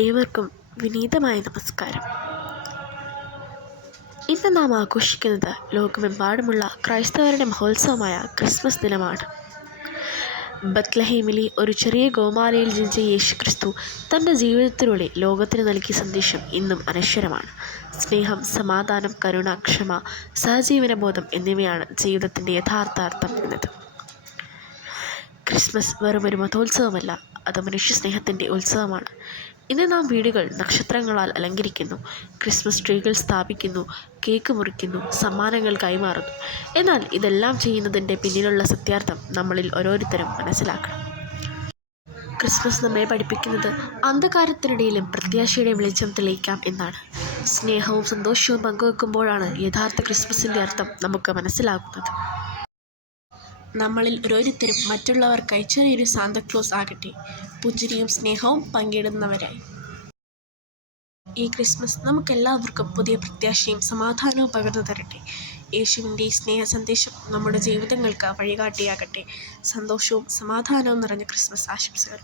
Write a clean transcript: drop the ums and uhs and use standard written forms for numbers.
ഏവർക്കും വിനീതമായ നമസ്കാരം. ഇന്ന് നാം ആഘോഷിക്കുന്നത് ലോകമെമ്പാടുമുള്ള ക്രൈസ്തവരുടെ മഹോത്സവമായ ക്രിസ്മസ് ദിനമാണ്. ബത്ലഹേമിലെ ഒരു ചെറിയ ഗോമാലയിൽ ജനിച്ച യേശുക്രിസ്തു തൻ്റെ ജീവിതത്തിലൂടെ ലോകത്തിന് നൽകിയ സന്ദേശം ഇന്നും അനശ്വരമാണ്. സ്നേഹം, സമാധാനം, കരുണ, ക്ഷമ, സഹജീവനബോധം എന്നിവയാണ് ജീവിതത്തിൻ്റെ യഥാർത്ഥ അർത്ഥം എന്നത്. ക്രിസ്മസ് വെറുമൊരു മതോത്സവമല്ല, അത് മനുഷ്യസ്നേഹത്തിൻ്റെ ഉത്സവമാണ്. ഇന്ന് നാം വീടുകൾ നക്ഷത്രങ്ങളാൽ അലങ്കരിക്കുന്നു, ക്രിസ്മസ് ട്രീകൾ സ്ഥാപിക്കുന്നു, കേക്ക് മുറിക്കുന്നു, സമ്മാനങ്ങൾ കൈമാറുന്നു. എന്നാൽ ഇതെല്ലാം ചെയ്യുന്നതിൻ്റെ പിന്നിലുള്ള സത്യാർത്ഥം നമ്മളിൽ ഓരോരുത്തരും മനസ്സിലാക്കണം. ക്രിസ്മസ് നമ്മെ പഠിപ്പിക്കുന്നത് അന്ധകാരത്തിനിടയിലും പ്രത്യാശയുടെ വെളിച്ചം തെളിയിക്കാം എന്നാണ്. സ്നേഹവും സന്തോഷവും പങ്കുവെക്കുമ്പോഴാണ് യഥാർത്ഥ ക്രിസ്മസിൻ്റെ അർത്ഥം നമുക്ക് മനസ്സിലാകുന്നത്. നമ്മളിൽ ഓരോരുത്തരും മറ്റുള്ളവർക്കായി ചെറിയൊരു സാന്താക്ലോസ് ആകട്ടെ, പുഞ്ചിരിയും സ്നേഹവും പങ്കിടുന്നവരായി. ഈ ക്രിസ്മസ് നമുക്കെല്ലാവർക്കും പുതിയ പ്രത്യാശയും സമാധാനവും പകർന്നു തരട്ടെ. യേശുവിൻ്റെ സ്നേഹ സന്ദേശം നമ്മുടെ ജീവിതങ്ങൾക്ക് വഴികാട്ടിയാകട്ടെ. സന്തോഷവും സമാധാനവും നിറഞ്ഞ ക്രിസ്മസ് ആശംസകൾ.